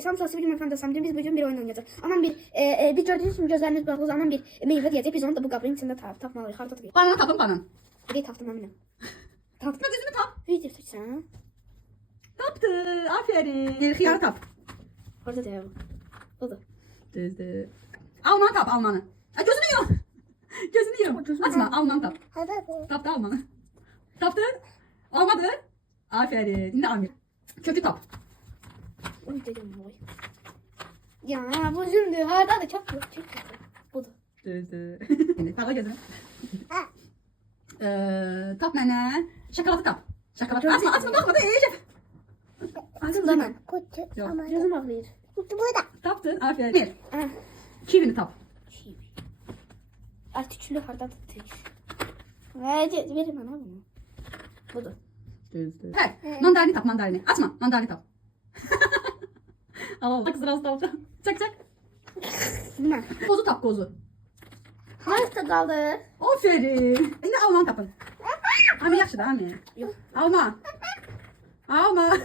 Samsun'a Sivil Mefen'de Samsun biz bugün bir oyun oynayacağız. Aman bir gördüğünüz gibi gözleriniz bağlı zaman bir meyve diyecek. Biz onu da bu kabın içinde tapmalıyız. Harita tıklayın. Banana tapın banan. Bir taptım eminim. Taptım. Gözünü tap. Video seçsen. Taptı. Aferin. Hıyarı tap. Orada da ya bu. Bu da. Düzdü. Alman tap Almanı. Gözünü yiyor. Gözünü yiyor. Açma Alman tap. Taptı Almanı. Taptı. Olmadı. Aferin. Şimdi Amir. Kökü tap. Onu dedim boy. Ya bu şimdi harita da çok yok. Bu da. Düzdü. Şimdi parla gözünü. Tap mənə. Şokolatı tap. Şokolatı. Açma bakma da yiyecek. Açıldı hemen. Yok. Gözüm ağrıyor. Taptın. Aferin. Bir. Ah. Kivini tap. Altitude harita tek. Verin bana bunu. Bu da. Düzdü. Hey. Mandalini tap mandalini. Açma. Mandalini tap. Allah kız biraz tap. Çak çak. Bilmem. Kozu tap kozu. Harita kaldı. Aferin. Şimdi Alman tapın. Ami yaxşı da Ami. Yok. Alman. Alman.